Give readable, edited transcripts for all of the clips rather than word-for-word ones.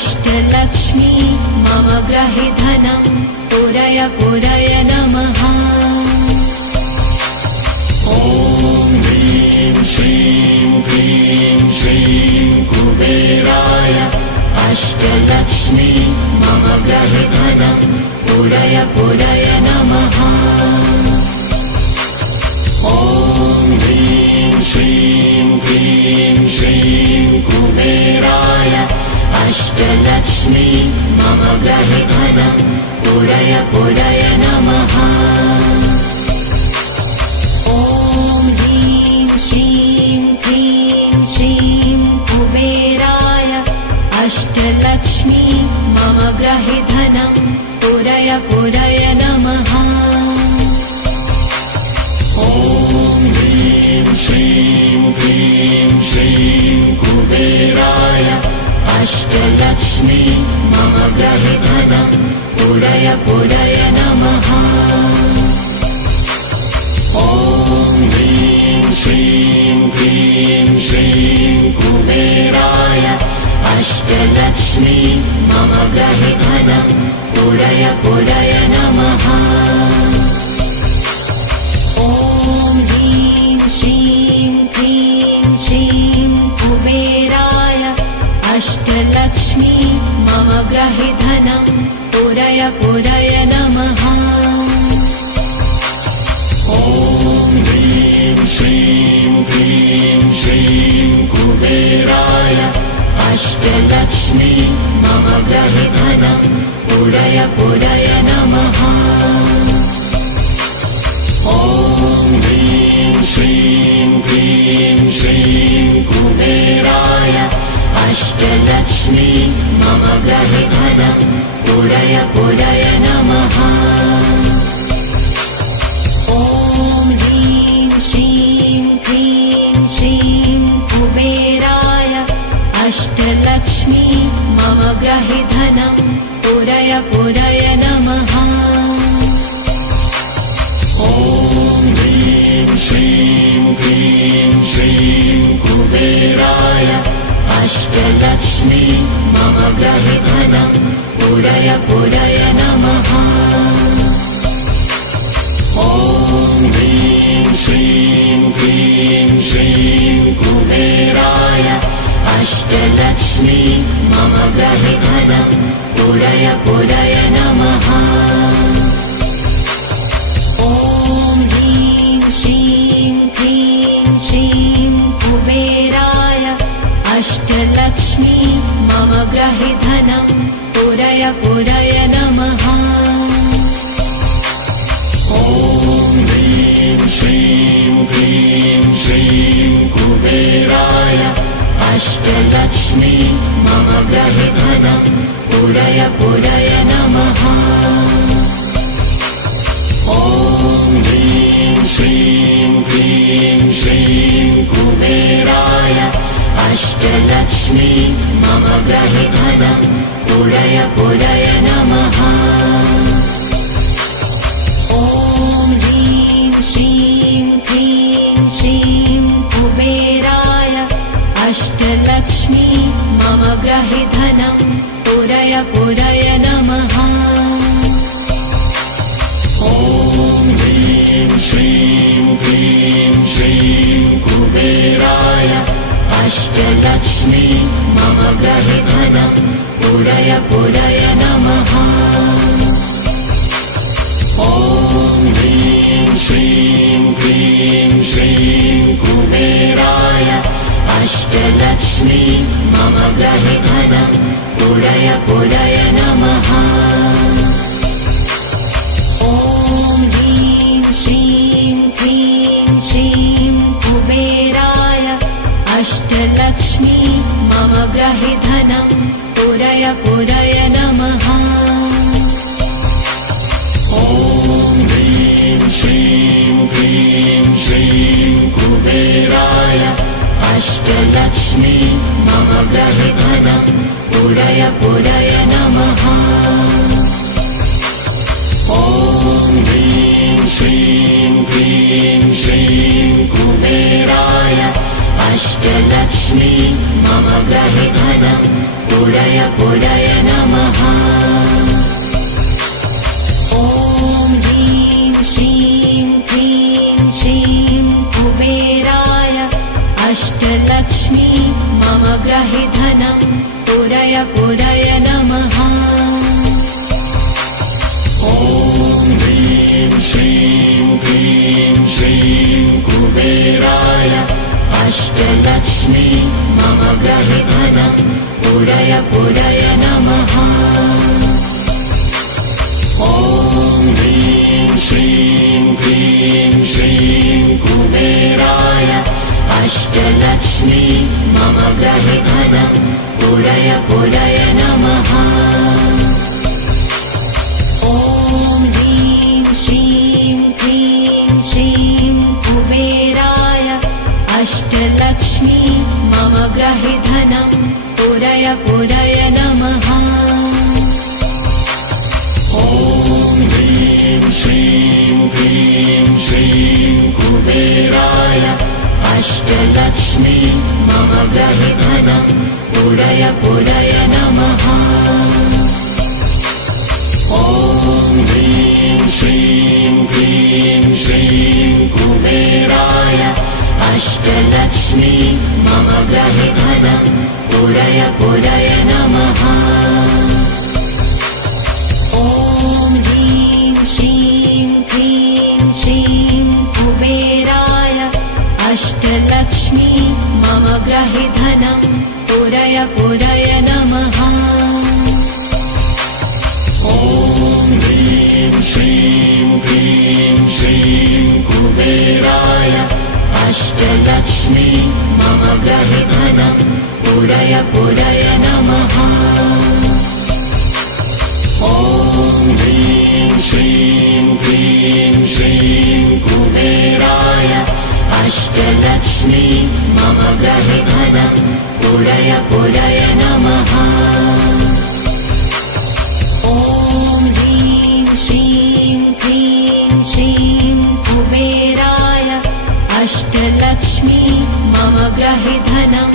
अष्टलक्ष्मी मम ग्रहे धनं पुरय पुरय नमः। ॐ ह्रीं श्रीं क्लीं श्रीं कुबेराय अष्टलक्ष्मी मम ग्रहे धनं पुरय पुरय नमः। ॐ ह्रीं श्रीं क्लीं श्रीं कुबेराय अष्टलक्ष्मी मम ग्रहे धनं पुरय पुरय नमः। ॐ ह्रीं श्रीं क्लीं श्रीं कुबेराय अष्टलक्ष्मी मम ग्रहे धनं पुरय पुरय नमः। ॐ ह्रीं श्रीं क्लीं श्रीं कुबेराय अष्टलक्ष्मी मम ग्रहे धनं पुरय पुरय नमः। ॐ ह्रीं श्रीं क्लीं श्रीं कुबेराय अष्टलक्ष्मी मम ग्रहे धनं पुरय पुरय नमः। ॐ ह्रीं श्रीं क्लीं श्रीं कुबेराय अष्टलक्ष्मी मम ग्रहे धनं पुरय पुरय नमः। ॐ ह्रीं श्रीं क्लीं श्रीं कुबेराय अष्टलक्ष्मी मम ग्रहे धनं पुरय पुरय नमः। ॐ ह्रीं श्रीं क्लीं श्रीं कुबेराय अष्टलक्ष्मी मम ग्रहे धनं पुरय पुरय नमः। ॐ ह्रीं श्रीं क्लीं श्रीं कुबेराय अष्टलक्ष्मी मम ग्रहे धनं पुरय पुरय नमः। ॐ ह्रीं श्रीं क्लीं श्रीं कुबेराय अष्टलक्ष्मी मम ग्रहे धनं पुरय पुरय नमः। ॐ ह्रीं श्रीं क्लीं श्रीं कुबेराय अष्टलक्ष्मी मम ग्रहे धनं पुरय पुरय नमः। ॐ ह्रीं श्रीं क्लीं श्रीं कुबेराय अष्टलक्ष्मी मम ग्रहे धनं पुरय पुरय नमः। ॐ ह्रीं श्रीं क्लीं श्रीं कुबेराय अष्टलक्ष्मी मम ग्रहे धनं पुरय पुरय नमः। ॐ ह्रीं श्रीं क्लीं श्रीं कुबेराय अष्टलक्ष्मी मम ग्रहे धनं पुरय पुरय नमः। ॐ ह्रीं श्रीं क्लीं श्रीं कुबेराय अष्टलक्ष्मी मम ग्रहे धनं पुरय पुरय नमः। ॐ ह्रीं श्रीं क्लीं श्रीं कुबेराय अष्टलक्ष्मी मम ग्रहे धनं पुरय पुरय नमः। ॐ ह्रीं श्रीं क्लीं श्रीं कुबेराय अष्टलक्ष्मी मम ग्रहे धनं पुरय पुरय नमः। ॐ ह्रीं श्रीं क्लीं श्रीं कुबेराय अष्टलक्ष्मी मम ग्रहे धनं पुरय पुरय नमः। ॐ ह्रीं श्रीं क्लीं श्रीं कुबेराय अष्टलक्ष्मी मम ग्रहे धनं पुरय पुरय नमः। ॐ ह्रीं श्रीं क्लीं श्रीं कुबेराय अष्टलक्ष्मी मम ग्रहे धनं पूरय पूरय नमः। ॐ ह्रीं श्रीं क्लीं श्रीं कुबेराय अष्टलक्ष्मी मम गृहे धनं पूरय पूरय नमः। ॐ ह्रीं श्रीं क्लीं श्रीं कुबेराय अष्टलक्ष्मी मम गृहे धनं पूरय पूरय नमः। ॐ ह्रीं श्रीं क्लीं श्रीं कुबेराय अष्टलक्ष्मी मम गृहे धनं पूरय पूरय नमः। ॐ ह्रीं श्रीं क्लीं श्रीं कुबेराय अष्टलक्ष्मी मम गृहे धनं पूरय पूरय नमः। ॐ ह्रीं श्रीं क्लीं श्रीं कुबेराय अष्टलक्ष्मी मम गृहे धनं पूरय पूरय नमः। ॐ ह्रीं श्रीं क्लीं श्रीं कुबेराय अष्टलक्ष्मी मम गृहे धनं पूरय पूरय नमः। ॐ ह्रीं श्रीं क्लीं श्रीं कुबेराय अष्टलक्ष्मी मम गृहे धनं पूरय पूरय नमः। ॐ ह्रीं श्रीं क्लीं श्रीं कुबेराय अष्टलक्ष्मी मम गृहे धनं पूरय पूरय नमः। ॐ ह्रीं श्रीं क्लीं श्रीं कुबेराय अष्टलक्ष्मी मम गृहे धनं पूरय पूरय नमः। ॐ ह्रीं श्रीं क्लीं श्रीं कुबेराय अष्टलक्ष्मी मम गृहे धनं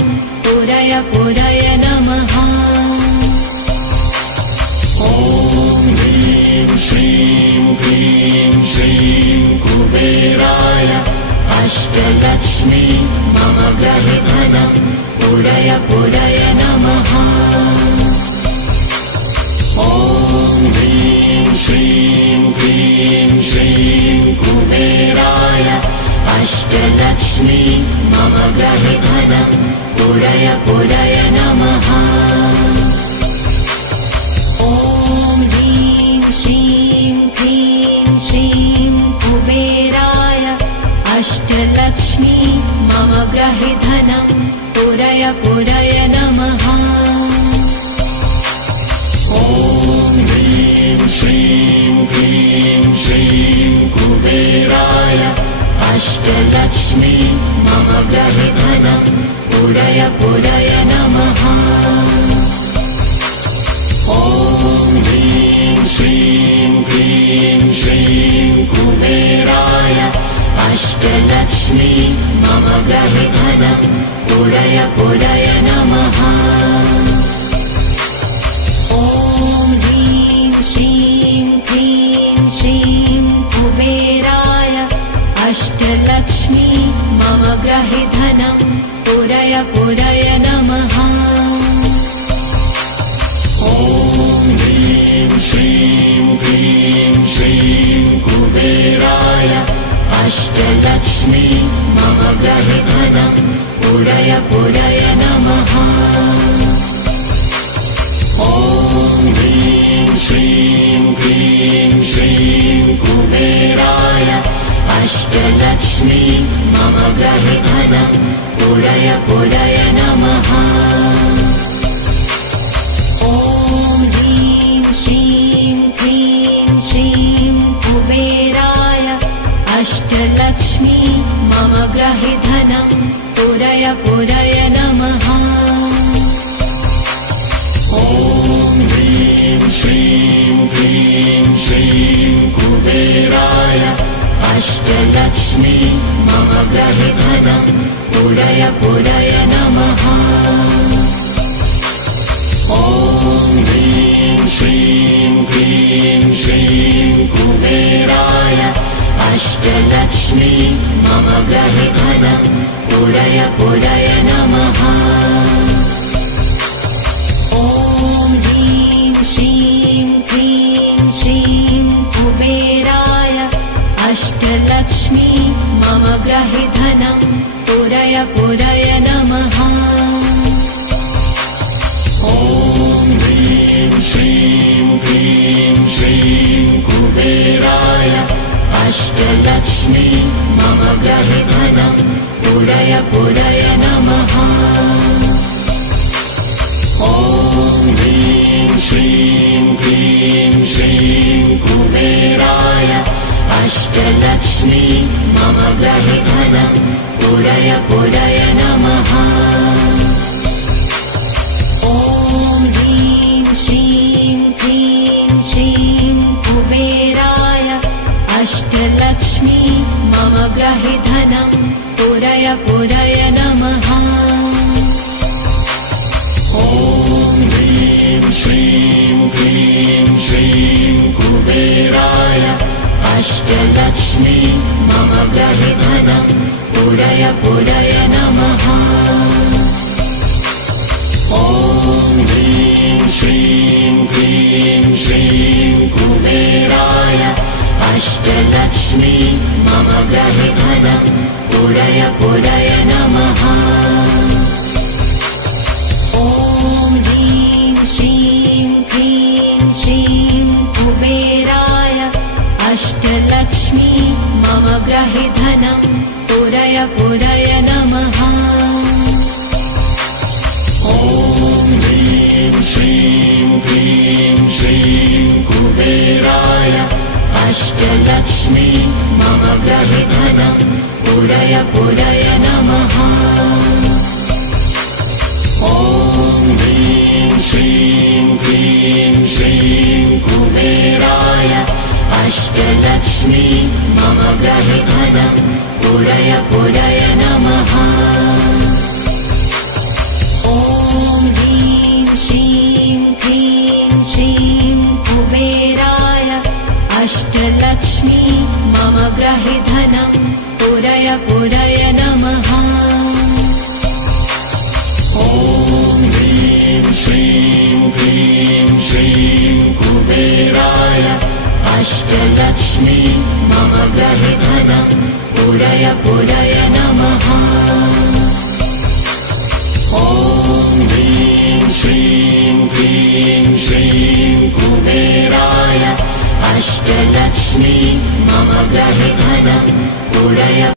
पूरय पूरय नमः। ॐ ह्रीं श्रीं क्लीं श्रीं कुबेराय अष्टलक्ष्मी मम गृहे धनं पूरय पूरय नमः। ॐ ह्रीं श्रीं क्लीं श्रीं कुबेराय अष्टलक्ष्मी मम गृहे धनं पूरय पूरय नमः। ॐ ह्रीं श्रीं क्लीं श्रीं कुबेराय अष्टलक्ष्मी मम गृहे धनं पूरय पूरय नमः। ॐ ह्रीं श्रीं क्लीं श्रीं कुबेराय अष्टलक्ष्मी मम गृहे धनं पूरय पूरय नमः। ॐ ह्रीं श्रीं क्लीं श्रीं कुबेराय अष्टलक्ष्मी मम गृहे धनं पूरय पूरय नमः। ॐ ह्रीं श्रीं क्लीं श्रीं कुबेराय अष्टलक्ष्मी मम गृहे धनं पूरय पूरय नमः। ॐ ह्रीं श्रीं क्लीं श्रीं कुबेराय अष्टलक्ष्मी मम गृहे धनं पूरय पूरय नमः। ॐ ह्रीं श्रीं क्लीं श्रीं कुबेराय अष्टलक्ष्मी मम गृहे धनं पूरय पूरय नमः। ॐ ह्रीं श्रीं क्लीं श्रीं कुबेराय अष्टलक्ष्मी मम गृहे धनं पूरय पूरय नमः। ॐ ह्रीं श्रीं क्लीं श्रीं कुबेराय अष्टलक्ष्मी मम गृहे धनं पूरय पूरय नमः। ॐ ह्रीं श्रीं क्लीं श्रीं कुबेराय अष्टलक्ष्मी मम गृहे धनं पूरय पूरय नमः। ॐ ह्रीं श्रीं क्लीं श्रीं कुबेराय अष्टलक्ष्मी मम गृहे धनं पूरय पूरय नमः। ॐ ह्रीं श्रीं क्लीं श्रीं कुबेराय अष्टलक्ष्मी मम गृहे धनं पूरय पूरय नमः। ॐ ह्रीं श्रीं क्लीं श्रीं कुबेराय अष्टलक्ष्मी मम गृहे धनं पूरय पूरय नमः। ॐ ह्रीं श्रीं क्लीं श्रीं कुबेराय अष्टलक्ष्मी मम गृहे धनं पूरय पूरय नमः। ॐ ह्रीं श्रीं क्लीं श्रीं कुबेराय अष्टलक्ष्मी मम गृहे धनं पूरय पूरय नमः। ॐ ह्रीं श्रीं क्लीं श्रीं कुबेराय अष्टलक्ष्मी मम गृहे धनं पूरय पूरय नमः। ॐ ह्रीं श्रीं क्लीं श्रीं कुबेराय अष्टलक्ष्मी मम गृहे धनं पूरय पूरय नमः। ॐ ह्रीं श्रीं क्लीं श्रीं कुबेराय अष्टलक्ष्मी मम गृहे धनं पूरय पूरय नमः। ॐ ह्रीं श्रीं क्लीं श्रीं कुबेराय अष्टलक्ष्मी मम गृहे धनं पूरय पूरय नमः। ॐ ह्रीं श्रीं क्लीं श्रीं कुबेराय अष्टलक्ष्मी मम गृहे धनं पूरय पूरय नमः। ॐ ह्रीं श्रीं क्लीं श्रीं कुबेराय अष्टलक्ष्मी मम गृहे धनं पूरय पूरय नमः। ॐ ह्रीं श्रीं क्लीं श्रीं कुबेराय अष्टलक्ष्मी मम गृहे धनं पूरय